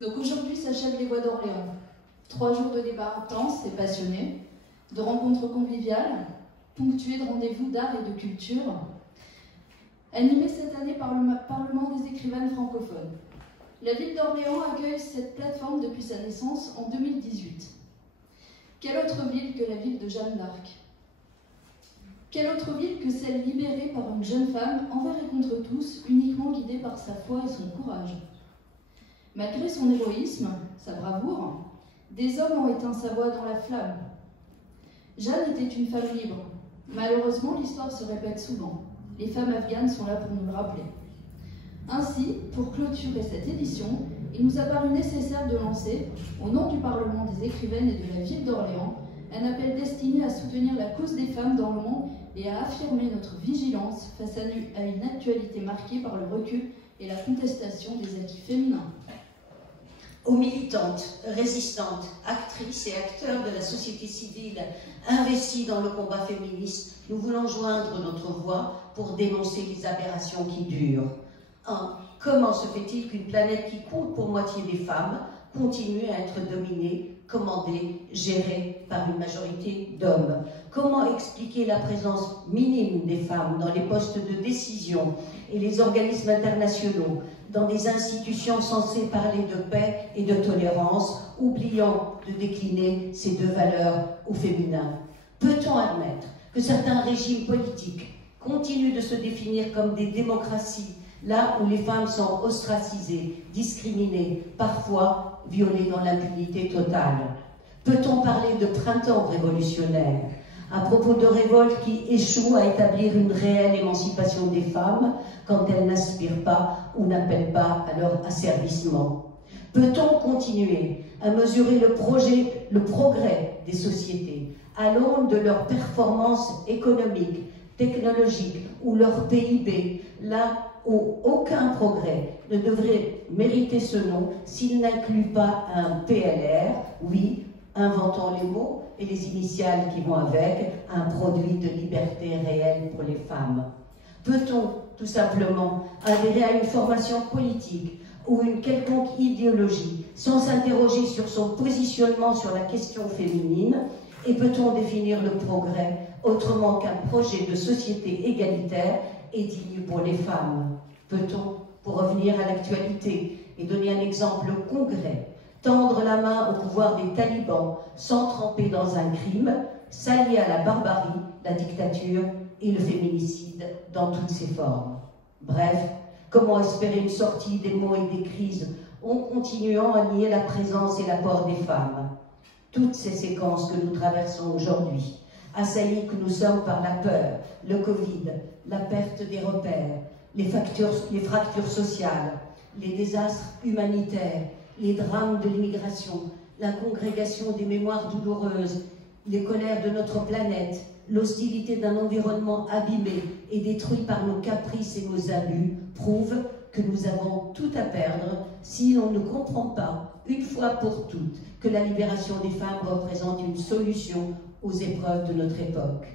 Donc aujourd'hui s'achèvent les Voix d'Orléans. 3 jours de débats intenses et passionnés, de rencontres conviviales, ponctuées de rendez-vous d'art et de culture, animés cette année par le Parlement des écrivaines francophones. La ville d'Orléans accueille cette plateforme depuis sa naissance en 2018. Quelle autre ville que la ville de Jeanne d'Arc? Quelle autre ville que celle libérée par une jeune femme envers et contre tous, uniquement guidée par sa foi et son courage? Malgré son héroïsme, sa bravoure, des hommes ont éteint sa voix dans la flamme. Jeanne était une femme libre. Malheureusement, l'histoire se répète souvent. Les femmes afghanes sont là pour nous le rappeler. Ainsi, pour clôturer cette édition, il nous a paru nécessaire de lancer, au nom du Parlement des écrivaines et de la ville d'Orléans, un appel destiné à soutenir la cause des femmes dans le monde et à affirmer notre vigilance face à une actualité marquée par le recul et la contestation des acquis féminins. Aux militantes, résistantes, actrices et acteurs de la société civile investis dans le combat féministe, nous voulons joindre notre voix pour dénoncer les aberrations qui durent. 1. Comment se fait-il qu'une planète qui compte pour moitié des femmes continue à être dominée, commandée, gérée par une majorité d'hommes? Comment expliquer la présence minime des femmes dans les postes de décision et les organismes internationaux, dans des institutions censées parler de paix et de tolérance, oubliant de décliner ces deux valeurs au féminin? Peut-on admettre que certains régimes politiques continuent de se définir comme des démocraties, là où les femmes sont ostracisées, discriminées, parfois violées dans l'impunité totale? Peut-on parler de printemps révolutionnaire à propos de révoltes qui échouent à établir une réelle émancipation des femmes quand elles n'aspirent pas ou n'appellent pas à leur asservissement? Peut-on continuer à mesurer le progrès des sociétés à l'aune de leur performance économique, technologique ou leur PIB, là où aucun progrès ne devrait mériter ce nom s'il n'inclut pas un PLR, oui, inventons les mots et les initiales qui vont avec, un produit de liberté réelle pour les femmes? Peut-on tout simplement adhérer à une formation politique ou une quelconque idéologie sans s'interroger sur son positionnement sur la question féminine? Et peut-on définir le progrès autrement qu'un projet de société égalitaire et digne pour les femmes? Peut-on, pour revenir à l'actualité et donner un exemple concret, tendre la main au pouvoir des talibans sans tremper dans un crime, s'allier à la barbarie, la dictature et le féminicide dans toutes ses formes? Bref, comment espérer une sortie des maux et des crises en continuant à nier la présence et l'apport des femmes? Toutes ces séquences que nous traversons aujourd'hui, assaillis que nous sommes par la peur, le Covid, la perte des repères, les fractures sociales, les désastres humanitaires, les drames de l'immigration, la congrégation des mémoires douloureuses, les colères de notre planète, l'hostilité d'un environnement abîmé et détruit par nos caprices et nos abus, prouvent que nous avons tout à perdre si l'on ne comprend pas, une fois pour toutes, que la libération des femmes représente une solution aux épreuves de notre époque.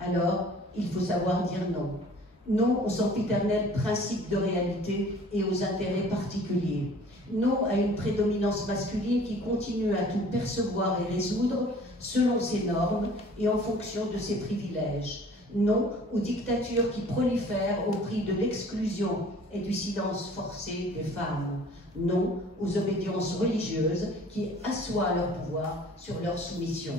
Alors, il faut savoir dire non. Non aux sempiternels principes de réalité et aux intérêts particuliers. Non à une prédominance masculine qui continue à tout percevoir et résoudre selon ses normes et en fonction de ses privilèges. Non aux dictatures qui prolifèrent au prix de l'exclusion et du silence forcé des femmes. Non aux obédiences religieuses qui assoient leur pouvoir sur leur soumission.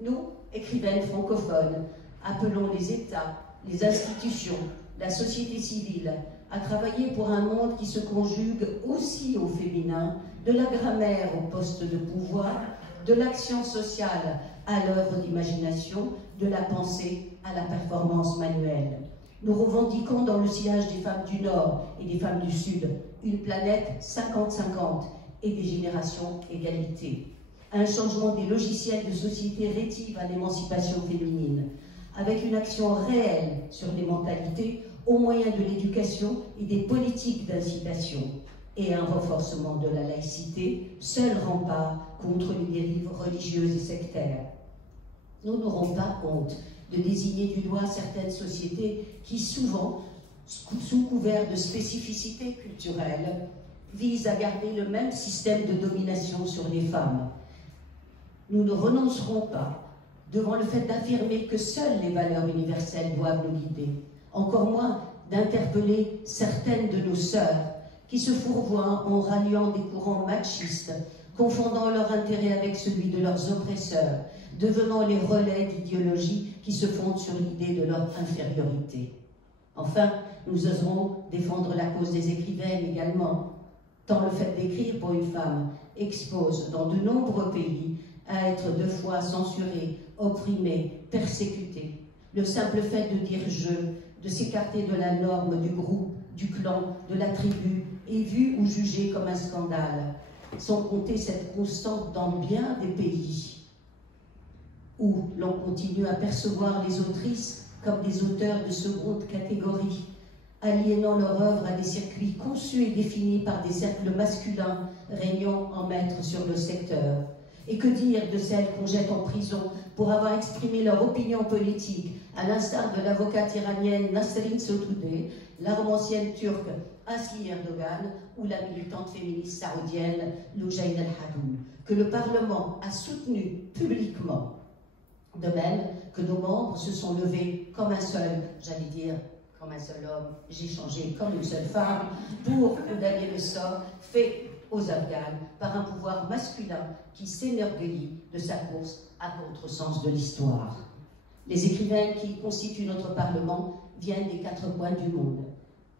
Nous, écrivaines francophones, appelons les États, les institutions, la société civile à travailler pour un monde qui se conjugue aussi au féminin, de la grammaire au poste de pouvoir, de l'action sociale à l'œuvre d'imagination, de la pensée à la performance manuelle. Nous revendiquons dans le sillage des femmes du Nord et des femmes du Sud une planète 50-50 et des générations égalité. Un changement des logiciels de société rétive à l'émancipation féminine, avec une action réelle sur les mentalités au moyen de l'éducation et des politiques d'incitation, et un renforcement de la laïcité, seul rempart contre les dérives religieuses et sectaires. Nous n'aurons pas honte de désigner du doigt certaines sociétés qui, souvent, sous couvert de spécificités culturelles, vise à garder le même système de domination sur les femmes. Nous ne renoncerons pas devant le fait d'affirmer que seules les valeurs universelles doivent nous guider, encore moins d'interpeller certaines de nos sœurs qui se fourvoient en ralliant des courants machistes, confondant leur intérêt avec celui de leurs oppresseurs, devenant les relais d'idéologies qui se fondent sur l'idée de leur infériorité. Enfin, nous oserons défendre la cause des écrivaines également, tant le fait d'écrire pour une femme expose dans de nombreux pays à être 2 fois censurée, opprimée, persécutée. Le simple fait de dire « je », de s'écarter de la norme du groupe, du clan, de la tribu, est vu ou jugé comme un scandale, sans compter cette constante dans bien des pays où l'on continue à percevoir les autrices comme des auteurs de seconde catégorie, aliénant leur œuvre à des circuits conçus et définis par des cercles masculins régnant en maître sur le secteur. Et que dire de celles qu'on jette en prison pour avoir exprimé leur opinion politique, à l'instar de l'avocate iranienne Nasrin Sotoudeh, la romancière turque Asli Erdogan ou la militante féministe saoudienne Loujain El-Hadoum, que le Parlement a soutenu publiquement. De même que nos membres se sont levés comme un seul, j'allais dire, comme un seul homme, j'ai changé comme une seule femme, pour condamner le sort fait aux Afghanes par un pouvoir masculin qui s'énorgueillit de sa course à contresens de l'histoire. Les écrivaines qui constituent notre Parlement viennent des 4 coins du monde.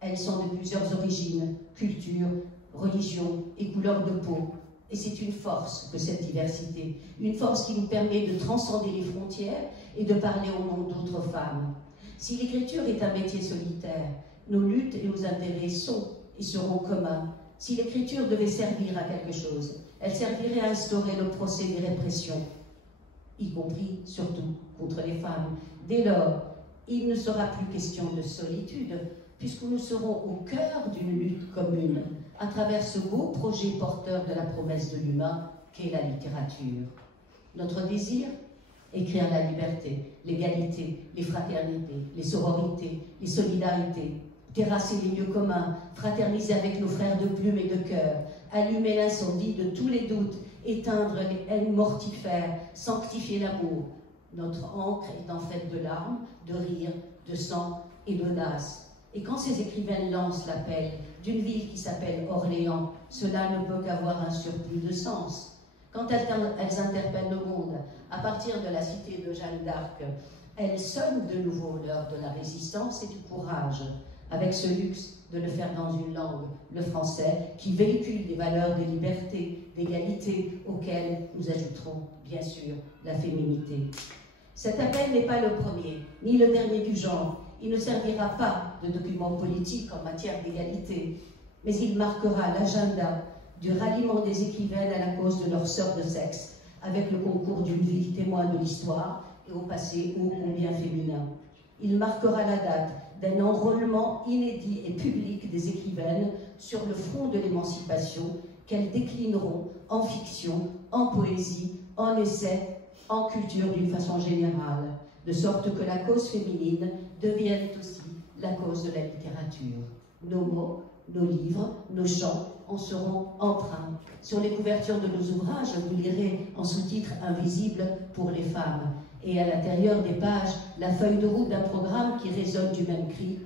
Elles sont de plusieurs origines, cultures, religions et couleurs de peau. Et c'est une force que cette diversité, une force qui nous permet de transcender les frontières et de parler au nom d'autres femmes. Si l'écriture est un métier solitaire, nos luttes et nos intérêts sont et seront communs. Si l'écriture devait servir à quelque chose, elle servirait à instaurer le procès des répressions, y compris, surtout, contre les femmes. Dès lors, il ne sera plus question de solitude, puisque nous serons au cœur d'une lutte commune, à travers ce beau projet porteur de la promesse de l'humain qu'est la littérature. Notre désir, écrire la liberté, l'égalité, les fraternités, les sororités, les solidarités, terrasser les lieux communs, fraterniser avec nos frères de plume et de cœur, allumer l'incendie de tous les doutes, éteindre les haines mortifères, sanctifier l'amour. Notre encre est en fait de larmes, de rires, de sang et d'audace. Et quand ces écrivaines lancent l'appel d'une ville qui s'appelle Orléans, cela ne peut qu'avoir un surplus de sens. Quand elles interpellent le monde à partir de la cité de Jeanne d'Arc, elles sonnent de nouveau l'heure de la résistance et du courage, avec ce luxe de le faire dans une langue, le français, qui véhicule des valeurs de liberté, d'égalité, auxquelles nous ajouterons, bien sûr, la féminité. Cet appel n'est pas le premier, ni le dernier du genre. Il ne servira pas de document politique en matière d'égalité, mais il marquera l'agenda du ralliement des écrivaines à la cause de leur sœur de sexe, avec le concours d'une ville témoin de l'histoire et au passé ô combien féminin. Il marquera la date d'un enrôlement inédit et public des écrivaines sur le front de l'émancipation qu'elles déclineront en fiction, en poésie, en essai, en culture d'une façon générale, de sorte que la cause féminine devienne aussi la cause de la littérature. Nos mots, nos livres, nos chants en seront empreints. Sur les couvertures de nos ouvrages, vous lirez en sous-titre invisible pour les femmes. Et à l'intérieur des pages, la feuille de route d'un programme qui résonne du même cri,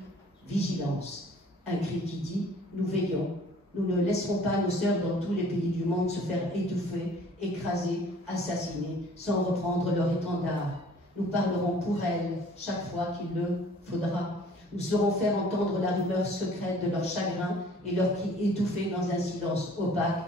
vigilance. Un cri qui dit, nous veillons, nous ne laisserons pas nos sœurs dans tous les pays du monde se faire étouffer, écraser, assassiner, sans reprendre leur étendard. Nous parlerons pour elles chaque fois qu'il le faudra. Nous saurons faire entendre la rumeur secrète de leur chagrin et leur cri étouffé dans un silence opaque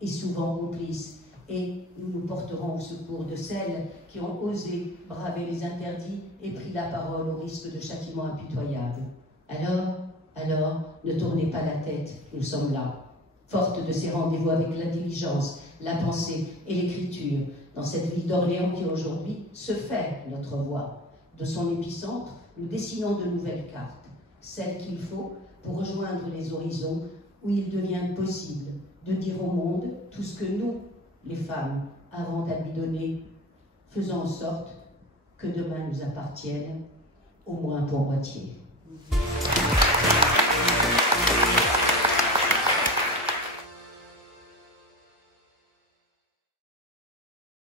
et souvent complice. Et nous nous porterons au secours de celles qui ont osé braver les interdits et pris la parole au risque de châtiments impitoyables. Alors, ne tournez pas la tête, nous sommes là, fortes de ces rendez-vous avec l'intelligence, la pensée et l'écriture, dans cette ville d'Orléans qui aujourd'hui se fait notre voix. De son épicentre, nous dessinons de nouvelles cartes, celles qu'il faut pour rejoindre les horizons où il devient possible de dire au monde tout ce que nous, les femmes, avons à lui donner, faisant en sorte que demain nous appartienne, au moins pour moitié.